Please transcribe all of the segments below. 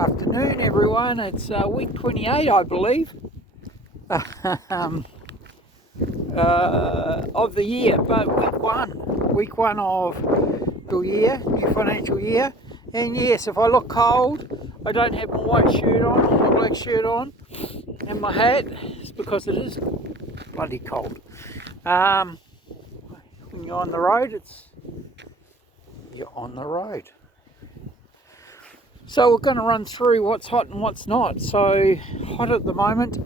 Afternoon, everyone. It's week 28, I believe, of the year, but week one of the year, new financial year. And yes, if I look cold, I don't have my white shirt on, my black shirt on, and my hat. It's because it is bloody cold. When you're on the road, you're on the road. So we're going to run through what's hot and what's not. So hot at the moment,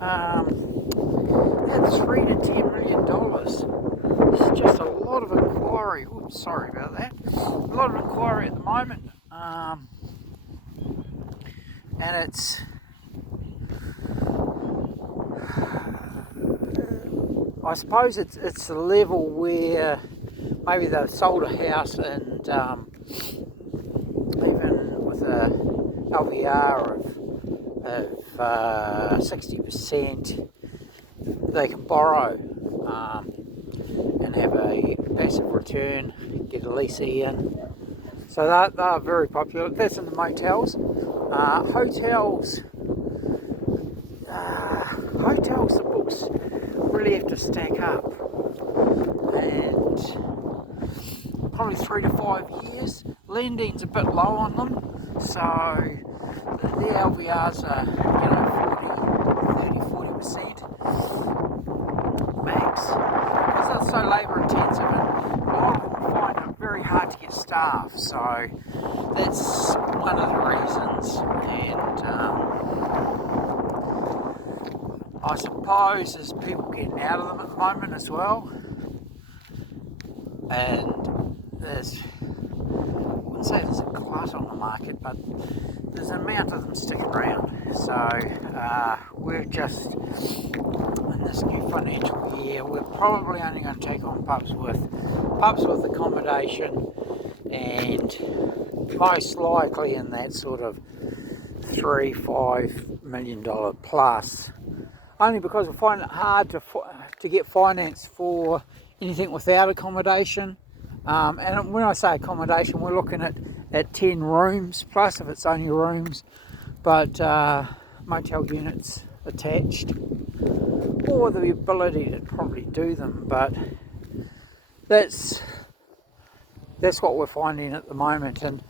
at $3 to $10 million. It's just a lot of inquiry. Oops, sorry about that. A lot of inquiry at the moment, and it's I suppose it's the level where maybe they've sold a house and even with a LVR of 60%, they can borrow and have a passive return, get a leasee in. So they're very popular. That's in the motels. Hotels, the books really have to stack up, and probably 3 to 5 years. Lending's a bit low on them, so the LVRs are 40% max, because they're so labour intensive, and a lot of them find it very hard to get staff, so that's one of the reasons. And I suppose there's people getting out of them at the moment as well, and there's, I wouldn't say there's a glut on the market, but there's an amount of them sticking around. So we're just, in this new financial year, we're probably only going to take on pubs with accommodation, and most likely in that sort of $3-5 million plus. Only because we find it hard to get finance for anything without accommodation. And when I say accommodation, we're looking at 10 rooms plus if it's only rooms, but motel units attached, or the ability to probably do them. But that's what we're finding at the moment. And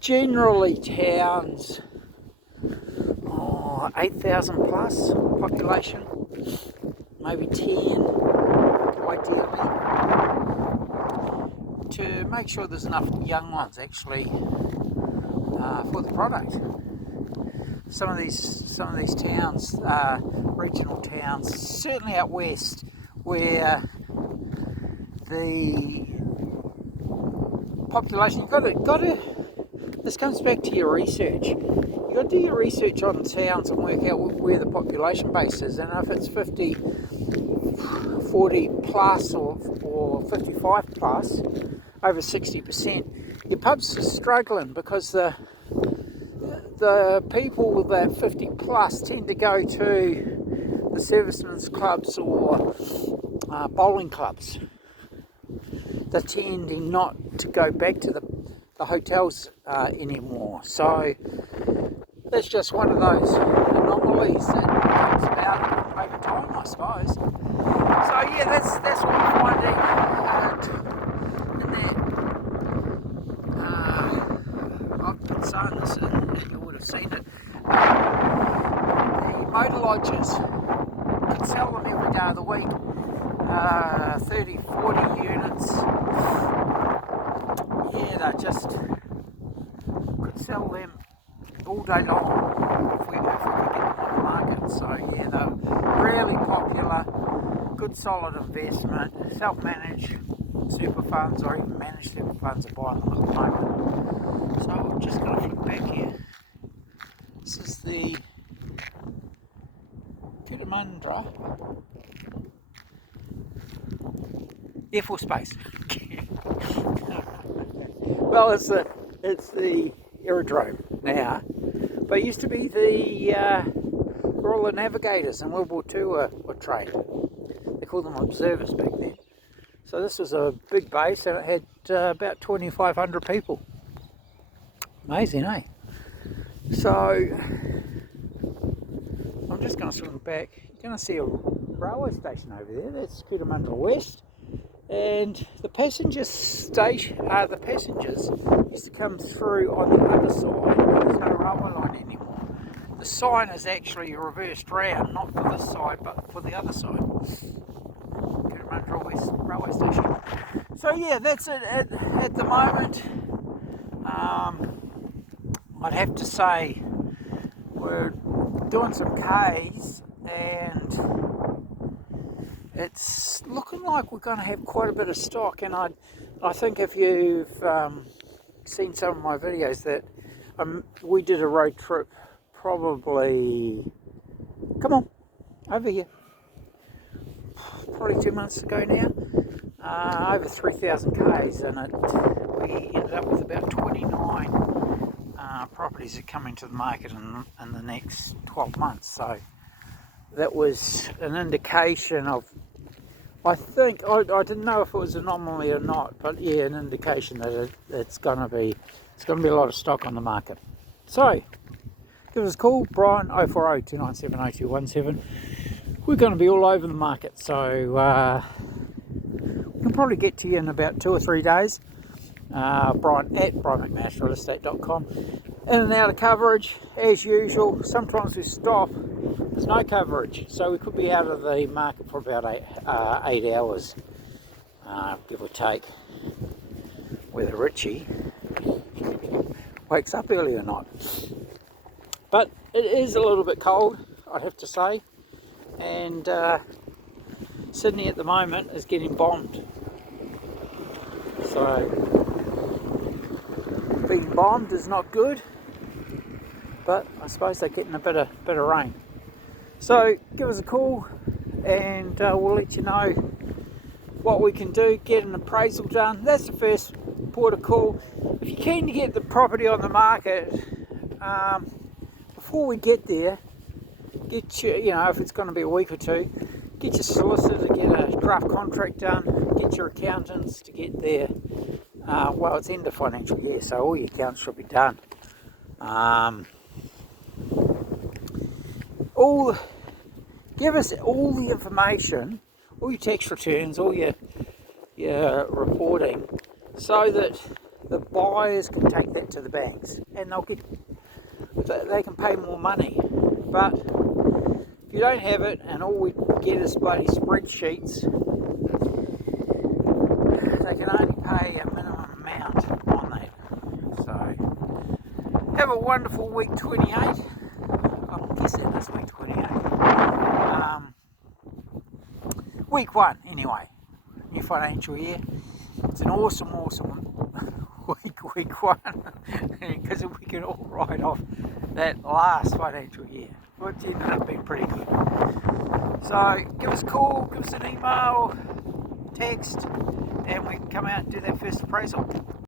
generally towns, 8,000 plus population, maybe 10 ideally, to make sure there's enough young ones actually for the product. Some of these towns, regional towns, certainly out west, where the population, this comes back to your research. You've got to do your research on towns and work out where the population base is, and if it's 50, 40 plus or 55 plus, over 60%, your pubs are struggling because the people that 50 plus tend to go to the servicemen's clubs or bowling clubs. They're tending not to go back to the hotels anymore. So that's just one of those anomalies that comes about over time, I suppose. So yeah, that's what we're finding. I've been saying this, and you would have seen it. The motor lodges, could sell them every day of the week. 30, 40 units. Yeah, they just could sell them all day long if we could get them on the market. So yeah, they're really popular, good solid investment, self-managed super funds or even managed super funds are buying them at the moment. So I'm just going to flip back here. This is the Kutamundra Air Force Base. Well, it's the aerodrome now, but it used to be where all the navigators in World War II were trained. They called them observers back then. So this was a big base, and it had about 2,500 people. Amazing, eh? So I'm just going to swing back. You're going to see a railway station over there. That's Cootamundra West. And the passengers used to come through on the other side. There's no railway line anymore. The sign is actually reversed round, not for this side, but for the other side. Cootamundra West Railway Station. So yeah, that's it at the moment. I'd have to say we're doing some Ks, and it's looking like we're going to have quite a bit of stock. And I think if you've seen some of my videos that we did a road trip probably, come on, over here, probably 2 months ago now, over 3,000 Ks, and we ended up with about 29 properties that come into the market in the next 12 months. So that was an indication of, I think, I didn't know if it was an anomaly or not, but yeah, an indication that it's going to be a lot of stock on the market. So give us a call, Brian, 040 297 0217. We're going to be all over the market, so we can probably get to you in about 2 or 3 days. Brian at brianmcmanusrealestate.com. In and out of coverage as usual. Sometimes we stop, there's no coverage, so we could be out of the market for about 8 hours, give or take, whether Richie wakes up early or not. But it is a little bit cold, I'd have to say, and Sydney at the moment is getting bombed. So being bombed is not good, but I suppose they're getting a bit of rain. So give us a call, and we'll let you know what we can do. Get an appraisal done. That's the first port of call. If you're keen to get the property on the market, before we get there, get your, if it's going to be a week or two, get your solicitor to get a draft contract done. Get your accountants to get their well, it's end of financial year, so all your accounts should be done. Give us all the information, all your tax returns, all your reporting, so that the buyers can take that to the banks, and they can pay more money. But if you don't have it, and all we get is bloody spreadsheets, they can only pay a minimum amount on that. So have a wonderful week 28. I'm guessing this week 28. Week 1 anyway, new financial year. It's an awesome week 1, because we can all write off that last financial year, which ended up being pretty good. So give us a call, give us an email, text, and we can come out and do that first appraisal.